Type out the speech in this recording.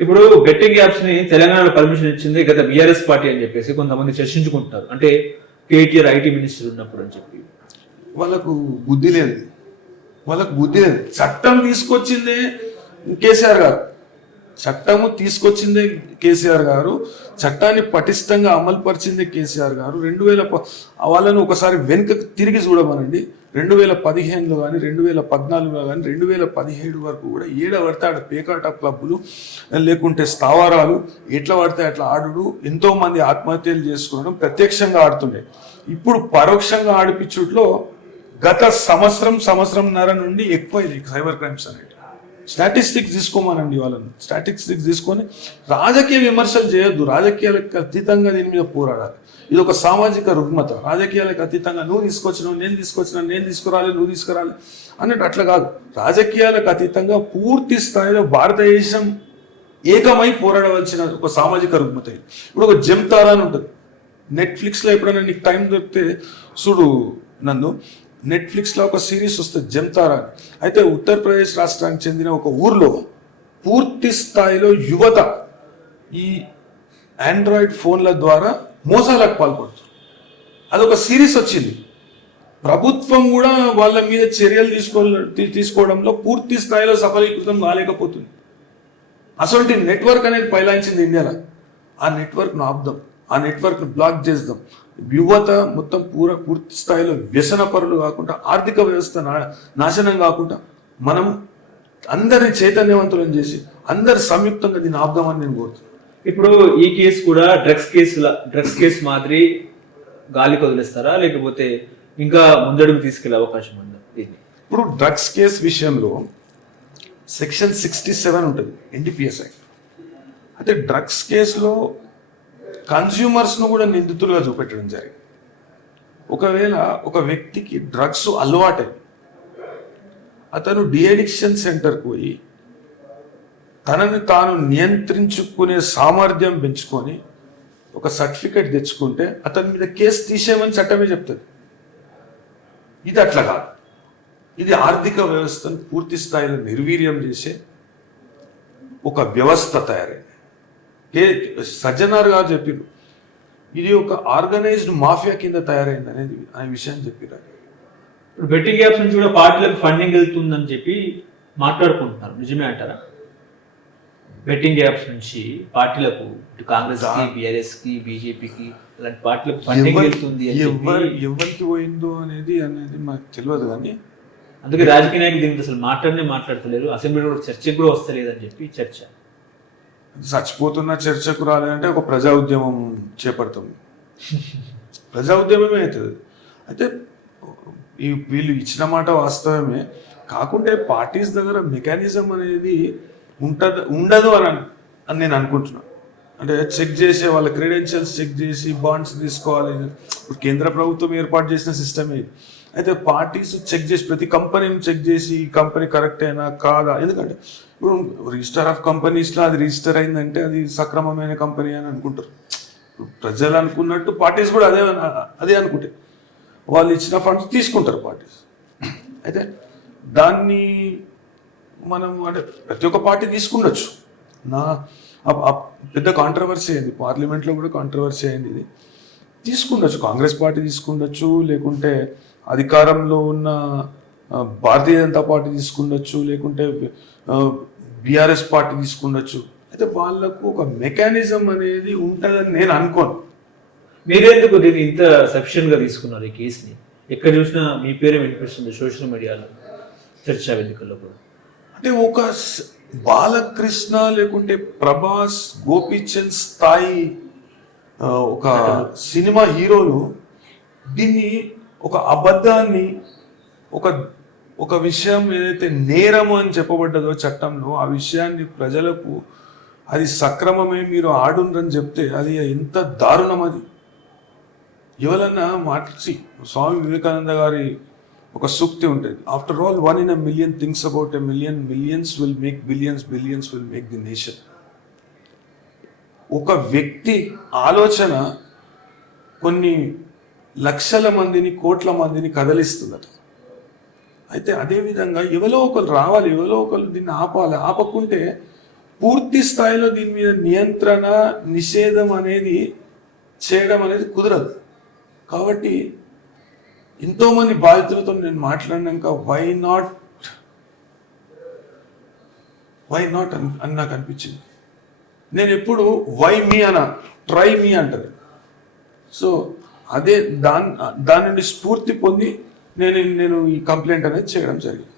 ఇప్పుడు బెట్టింగ్ యాప్స్ని తెలంగాణలో పర్మిషన్ ఇచ్చింది గత బీఆర్ఎస్ పార్టీ అని చెప్పేసి కొంతమంది చర్చించుకుంటున్నారు. అంటే కేటీఆర్ ఐటీ మినిస్టర్ ఉన్నప్పుడు అని చెప్పి. వాళ్ళకు బుద్ధి లేదు. వాళ్ళకు బుద్ధి లేదు. చట్టం తీసుకొచ్చిందే. కేసీఆర్ గారు. చట్టము తీసుకొచ్చిందే కేసీఆర్ గారు చట్టాన్ని పటిష్టంగా అమలు పరిచిందే కేసీఆర్ గారు. రెండు వేల వాళ్ళను ఒకసారి వెనుక తిరిగి చూడమనండి. రెండు వేల పదిహేనులో కానీ రెండు వేల పద్నాలుగులో కానీ రెండు వేల పదిహేడు వరకు కూడా ఏడ పడితే ఆడ పేకాట క్లబ్బులు లేకుంటే స్థావరాలు ఎట్లా పడితే అట్లా ఆడుడు ఎంతోమంది ఆత్మహత్యలు చేసుకోవడం ప్రత్యక్షంగా ఆడుతుండే. ఇప్పుడు పరోక్షంగా ఆడిపించుట్లో గత సంవత్సరం సంవత్సరంన్నర నుండి ఎక్కువ ఇది సైబర్ క్రైమ్స్ అనేది స్టాటిస్టిక్స్ తీసుకోమనండి వాళ్ళని. స్టాటిస్టిక్స్ తీసుకొని రాజకీయ విమర్శలు చేయొద్దు. రాజకీయాలకు అతీతంగా దీని మీద పోరాడాలి. ఇది ఒక సామాజిక రుగ్మత. రాజకీయాలకు అతీతంగా నువ్వు తీసుకొచ్చినావు నేను తీసుకొచ్చిన నేను తీసుకురాలి నువ్వు తీసుకురాలి అన్నట్టు అట్లా కాదు. రాజకీయాలకు అతీతంగా పూర్తి స్థాయిలో భారతదేశం ఏకమై పోరాడవలసిన ఒక సామాజిక రుగ్మత ఇది. ఇప్పుడు ఒక జంతారా అని ఉంటుంది నెట్ఫ్లిక్స్లో ఎప్పుడైనా నీకు టైం దొరికితే చూడు నన్ను నెట్ఫ్లిక్స్లో ఒక సిరీస్ వస్తుంది జంతారా. అయితే ఉత్తరప్రదేశ్ రాష్ట్రానికి చెందిన ఒక ఊర్లో పూర్తి స్థాయిలో యువత ఈ ఆండ్రాయిడ్ ఫోన్ల ద్వారా మోసాలకు పాల్పడుతుంది. అదొక సిరీస్ వచ్చింది. ప్రభుత్వం కూడా వాళ్ళ మీద చర్యలు తీసుకో తీసుకోవడంలో పూర్తి స్థాయిలో సఫలీకృతం కాలేకపోతుంది. అసలు నెట్వర్క్ అనేది పైలాయించింది ఇండియాలో. ఆ నెట్వర్క్ను ఆపుదాం. ఆ నెట్వర్క్ను బ్లాక్ చేద్దాం. యువత మొత్తం పూర పూర్తి స్థాయిలో వ్యసన పరులు కాకుండా ఆర్థిక వ్యవస్థ నా- నాశనం కాకుండా మనం అందరిని చైతన్యవంతులను చేసి అందరు సంయుక్తంగా దీన్ని ఆపుదామని నేను కోరుతున్నాను. ఇప్పుడు ఈ కేసు కూడా డ్రగ్స్ కేసుల డ్రగ్స్ కేసు మాదిరి గాలికి వదిలేస్తారా లేకపోతే ఇంకా ముందడుగు తీసుకెళ్ళే అవకాశం ఉందా దీన్ని? ఇప్పుడు డ్రగ్స్ కేసు విషయంలో సెక్షన్ సిక్స్టీ సెవెన్ ఉంటుంది ఎన్డీపీఎస్ యాక్ట్ అయితే డ్రగ్స్ కేసులో కన్స్యూమర్స్ను కూడా నిందితులుగా చూపెట్టడం జరిగింది. ఒకవేళ ఒక వ్యక్తికి డ్రగ్స్ అలవాటై అతను డిఅడిక్షన్ సెంటర్కి పోయి తనని తాను నియంత్రించుకునే సామర్థ్యం పెంచుకొని ఒక సర్టిఫికెట్ తెచ్చుకుంటే అతని మీద కేసు తీసేయమని చట్టమే చెప్తుంది. ఇది అట్లా కాదు. ఇది ఆర్థిక వ్యవస్థను పూర్తి స్థాయిలో నిర్వీర్యం చేసే ఒక వ్యవస్థ తయారైంది. కే సజ్జనార్ గారు చెప్పారు ఇది ఒక ఆర్గనైజ్డ్ మాఫియా కింద తయారైంది అనేది అనే విషయం చెప్పారు ఇప్పుడు బెట్టింగ్ యాప్స్ నుంచి కూడా పార్టీలకు ఫండింగ్ వెళ్తుందని చెప్పి మాట్లాడుకుంటున్నారు. నిజమే అంటారా? బెట్టింగ్ యాప్స్ నుంచి పార్టీలకు కాంగ్రెస్కి బీఆర్ఎస్కి బీజేపీకి అలాంటి పార్టీలకు ఫండింగ్ వెళ్తుంది ఎవరికి పోయిందో అనేది అనేది మాకు తెలియదు కానీ అందుకే రాజకీయ నాయకులు దీనికి అసలు మాట్లాడనే మాట్లాడతలేరు. అసెంబ్లీలో చర్చకు కూడా వస్తలేదు అని చెప్పి చర్చ. చచ్చిపోతున్న చర్చకు రాలేదంటే ఒక ప్రజా ఉద్యమం చేపడతాం ప్రజా ఉద్యమమే అవుతుంది. అయితే ఈ వీళ్ళు ఇచ్చిన మాట వాస్తవమే. కాకుంటే పార్టీస్ దగ్గర మెకానిజం అనేది ఉంటది ఉండదు అని అని నేను అనుకుంటున్నాను అంటే చెక్ చేసే వాళ్ళ క్రెడెన్షియల్స్ చెక్ చేసి బాండ్స్ తీసుకోవాలి. ఇప్పుడు కేంద్ర ప్రభుత్వం ఏర్పాటు చేసిన సిస్టమే ఇది. అయితే పార్టీస్ చెక్ చేసి ప్రతి కంపెనీని చెక్ చేసి ఈ కంపెనీ కరెక్ట్ అయినా కాదా? ఎందుకంటే ఇప్పుడు రిజిస్టర్ ఆఫ్ కంపెనీస్లో అది రిజిస్టర్ అయిందంటే అది సక్రమమైన కంపెనీ అని అనుకుంటారు. ప్రజలు అనుకున్నట్టు పార్టీస్ కూడా అదే అదే అనుకుంటాయి వాళ్ళు ఇచ్చిన ఫండ్స్ తీసుకుంటారు పార్టీస్ అయితే దాన్ని మనం అంటే ప్రతి ఒక్క పార్టీ తీసుకుండొచ్చు. నా పెద్ద కాంట్రవర్సీ అయింది. పార్లమెంట్లో కూడా కాంట్రవర్సీ అయింది ఇది. తీసుకుండొచ్చు. కాంగ్రెస్ పార్టీ తీసుకుండొచ్చు. లేకుంటే అధికారంలో ఉన్న భారతీయ జనతా పార్టీ తీసుకుండొచ్చు లేకుంటే బీఆర్ఎస్ పార్టీ తీసుకుండొచ్చు. అయితే వాళ్ళకు ఒక మెకానిజం అనేది ఉంటుందని నేను అనుకోను. మీరెందుకు దీన్ని ఇంత సఫిషియెంట్గా తీసుకున్నారు ఈ కేసుని? ఎక్కడ చూసినా మీ పేరే వినిపిస్తుంది సోషల్ మీడియాలో చర్చా వేదికల్లో కూడా అంటే ఒక బాలకృష్ణ లేకుంటే ప్రభాస్ గోపీచంద్ స్థాయి ఒక సినిమా హీరోలు దీన్ని ఒక అబద్ధాన్ని ఒక ఒక విషయం ఏదైతే నేరము అని చెప్పబడ్డదో చట్టంలో ఆ విషయాన్ని ప్రజలకు అది సక్రమమే మీరు ఆడుండ్రని చెప్తే అది ఎంత దారుణం అది. ఎవరన్నా మార్చి స్వామి వివేకానంద గారి ఒక సూక్తి ఉంటుంది. After all one in a million things about a million millions will make billions billions will make the nation ఒక వ్యక్తి ఆలోచన కొన్ని లక్షల మందిని కోట్ల మందిని కదలిస్తుందట. అయితే అదేవిధంగా ఎవరో ఒకరు రావాలి ఎవరో ఒకరు దీన్ని ఆపాలి ఆపకుంటే పూర్తి స్థాయిలో దీని మీద నియంత్రణ నిషేధం అనేది చేయడం అనేది కుదరదు. కాబట్టి ఎంతోమంది బాధితులతో నేను మాట్లాడినాక వై నాట్ వై నాట్ అని అని నాకు అనిపించింది. నేను ఎప్పుడు వై మీ అన ట్రై మీ అంటది. సో అదే దాని దాని నుండి స్ఫూర్తి పొంది నేను నేను ఈ కంప్లైంట్ అనేది చేయడం జరిగింది.